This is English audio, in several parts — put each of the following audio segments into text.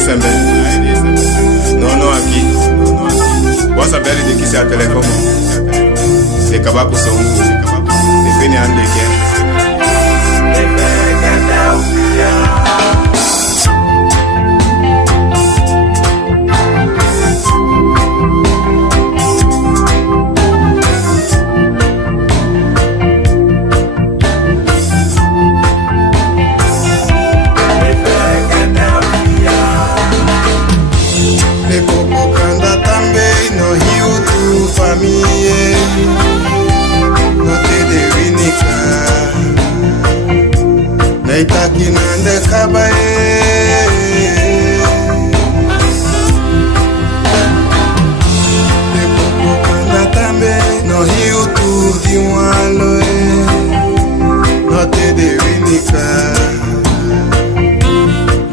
sembe. Non aqui. What's up de qui c'est à téléphone. C'est kabako son. C'est fini en dégué. Popokanda também no Rio do família, no te de vinica, nem tá aqui nande cabaé. Popokanda também no Rio do Dimualoe, no te de vinica,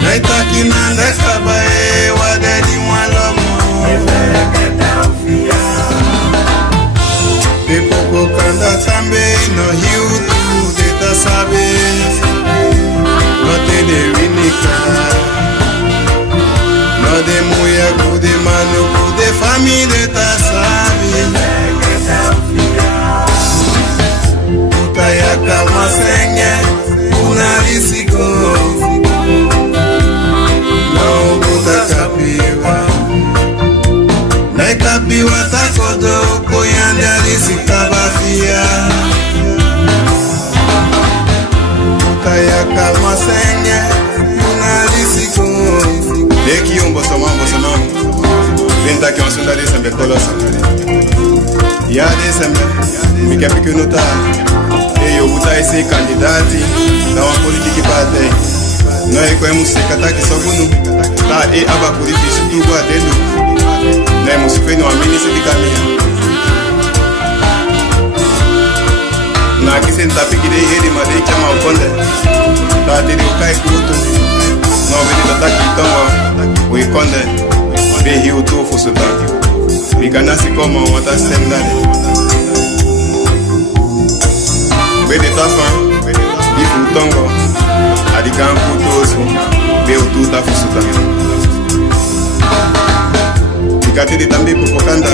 nem tá aqui nande cabaé, wade de popokanda também no Rio do Deta sabe, no te de vinica, no de mulher, de mano, de família Deta sabe. Puta ya calma senha, unarisico, não puta capiva. Kapiwa takodo koyande alisi kabafia Kaya kalma senye unalisiko Deki umbo samam Vinta ki ansunda de sembe kolosa Ya de sembe Mikepi kunuta Eyo buta ese kandidati Na wa politiki pate No ekwe musika taki sobunu Ta abakuri fisu tugu atelu Na musifeni wa minisi di kamia Na kise ntapiki de hedi ma de chama ukonde Ta tiri ukai kutu Na wini tataki tongo Uikonde Behi utu fusuta Bikanasi koma wata sendale Bede tafa Ifu tongo Adikan kutu osu Be utu ta fusuta Kati de tambi popokanda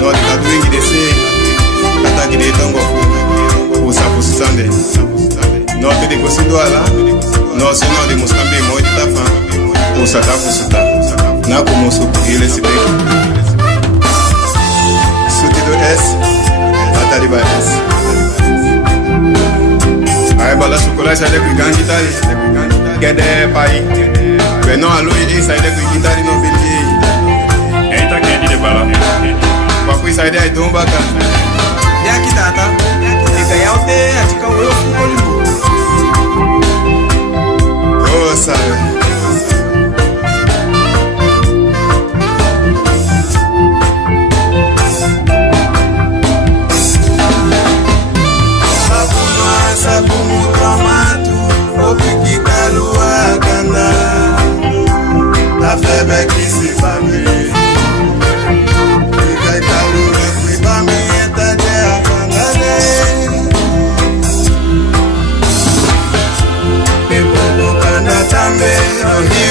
no de kaduingi de se kataki de tongo usapu sande no te de kosido ala no se no de muskambe mo de tafa usata fusuta na como su ile sipe Sutidu S atariba S ay bala sukola sa de kugangi tari gede pai beno alo e sa de kugangi no billi Wakui saide ai tumba ka ya kitata ika yaute atika wewe fukolimu oh sabe sabumu tomatu opikikalu akanda la febe kisi famille Popokanda tambe no Rio